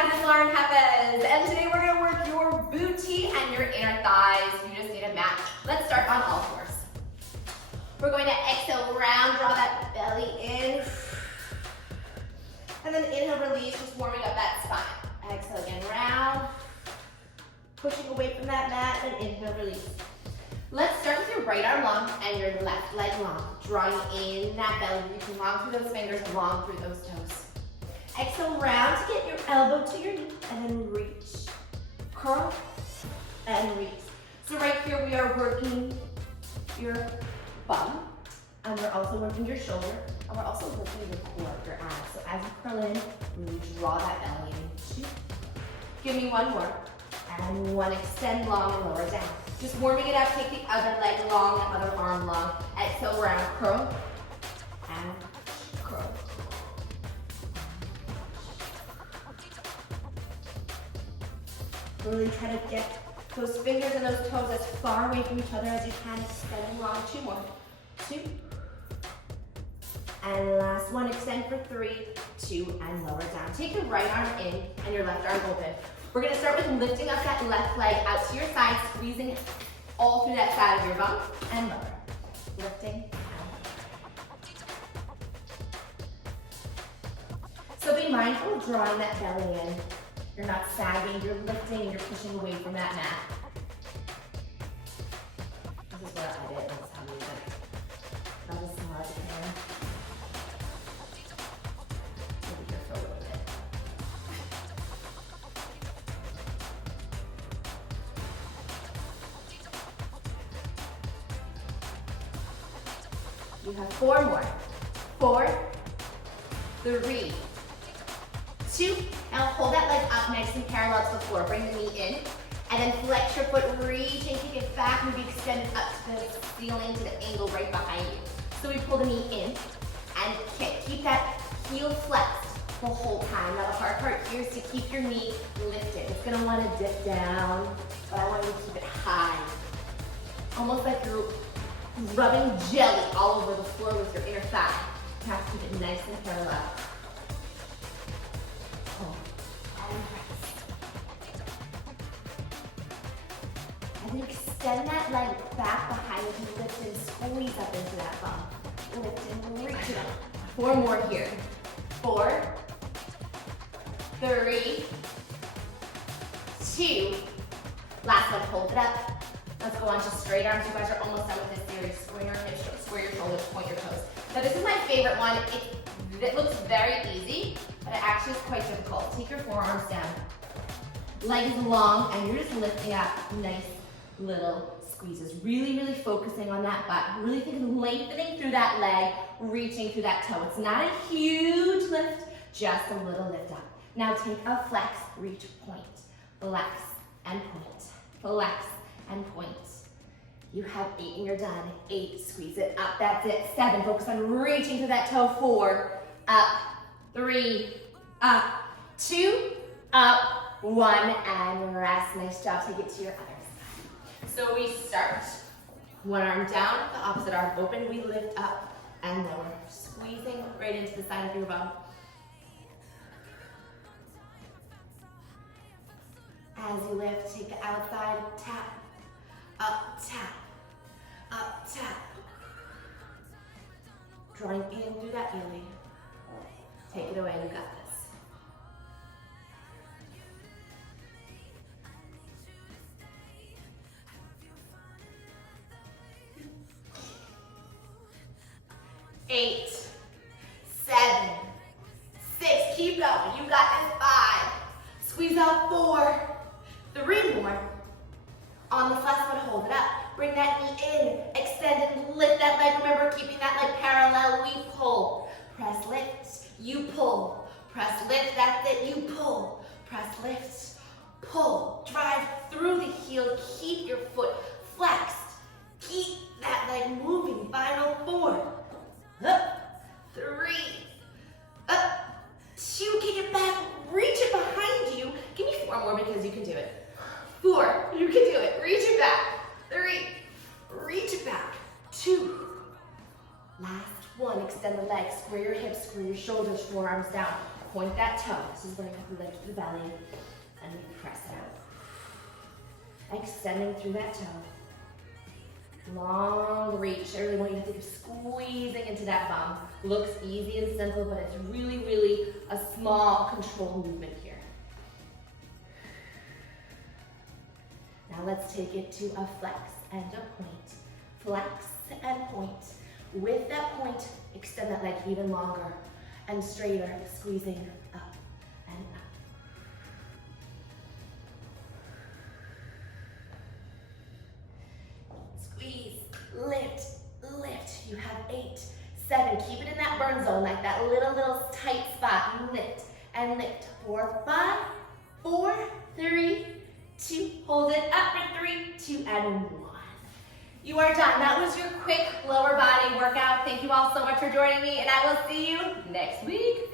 guys, it's Lauren Heffes, and today we're going to work your booty and your inner thighs. You just need a mat. Let's start on all fours. We're going to exhale round, draw that belly in, and then inhale, release, just warming up that spine. Exhale again, round, pushing away from that mat, and inhale, release. Let's start with your right arm long and your left leg long, drawing in that belly, reaching long through those fingers, long through those toes. Exhale round to get your elbow to your knee, and then reach, curl, and reach. So right here we are working your bum, and we're also working your shoulder, and we're also working your core, your abs. So as you curl in, really draw that belly in. 2. Give me one more, and 1. Extend long and lower down. Just warming it up, take the other leg long, the other arm long. Exhale round, curl, and curl. Really try to get those fingers and those toes as far away from each other as you can. Extending long. 2 more. 2. And last one. Extend for 3, 2, and lower down. Take your right arm in and your left arm open. We're going to start with lifting up that left leg out to your side, squeezing all through that side of your bum, and lower. Lifting. So be mindful of drawing that belly in. You're not sagging, you're lifting, and you're pushing away from that mat. This is what I did last time we went. That was hard there. Maybe here for a little bit. You have 4 more. 4, 3, 2. Now hold that leg up nice and parallel to the floor. Bring the knee in, and then flex your foot, reach and kick it back, maybe extend it up to the ceiling, to the angle right behind you. So we pull the knee in and kick. Keep that heel flexed the whole time. Now the hard part here is to keep your knee lifted. It's gonna wanna dip down, but I want you to keep it high. Almost like you're rubbing jelly all over the floor with your inner thigh. You have to keep it nice and parallel. And extend that leg back behind you, lift and squeeze up into that bum. Lift and reach it up. 4 more here. 4, 3, 2. Last one, hold it up. Let's go on to straight arms. You guys are almost done with this series. Square your hips, square your shoulders, point your toes. Now this is my favorite one. It looks very easy, but it actually is quite difficult. Take your forearms down. Leg is long, and you're just lifting up nice little squeezes. Really, really focusing on that butt. Really think of lengthening through that leg, reaching through that toe. It's not a huge lift, just a little lift up. Now take a flex, reach, point. Flex and point. Flex and point. You have 8 and you're done. 8, squeeze it up, that's it. 7, focus on reaching to that toe. 4, up, 3, up, 2, up, 1, and rest. Nice job, take it to your other side. So we start, one arm down, the opposite arm open, we lift up and lower, squeezing right into the side of your bum. As you lift, take the outside, tap, up, tap, up, tap. Drawing in through that belly. Take it away, you got this. Eight, 7, 6, keep going. You got this. 5, squeeze out. 4, 3 more. On this last one, hold it up. Bring that knee in, extend and lift that leg. Remember, keeping that leg parallel, we pull. Press, lift, you pull. Press, lift, that's it, you pull. Press, lift, pull. Drive through the heel, keep your foot flexed. Keep that leg moving. Final 4. Up, 3, up, 2, kick it back, reach it behind you. Give me 4 more because you can do it. 4, you can do it. Reach it back. 3, reach it back. 2, last one. Extend the legs, square your hips, square your shoulders, forearms down. point that toe. This is where you lift the belly and you press it out. Extending through that toe. Long reach. I really want you to think of squeezing into that bum. Looks easy and simple, but it's really, really a small controlled movement here. Now let's take it to a flex and a point. Flex and point. With that point, extend that leg even longer and straighter, squeezing up and up. Squeeze, lift, lift. You have 8, 7. Keep it in that burn zone, like that little tight spot. Lift and lift. 4, 5, 4, 3, 2. Hold it up for 3, 2, and 1. You are done. That was your quick lower body workout. Thank you all so much for joining me, and I will see you next week.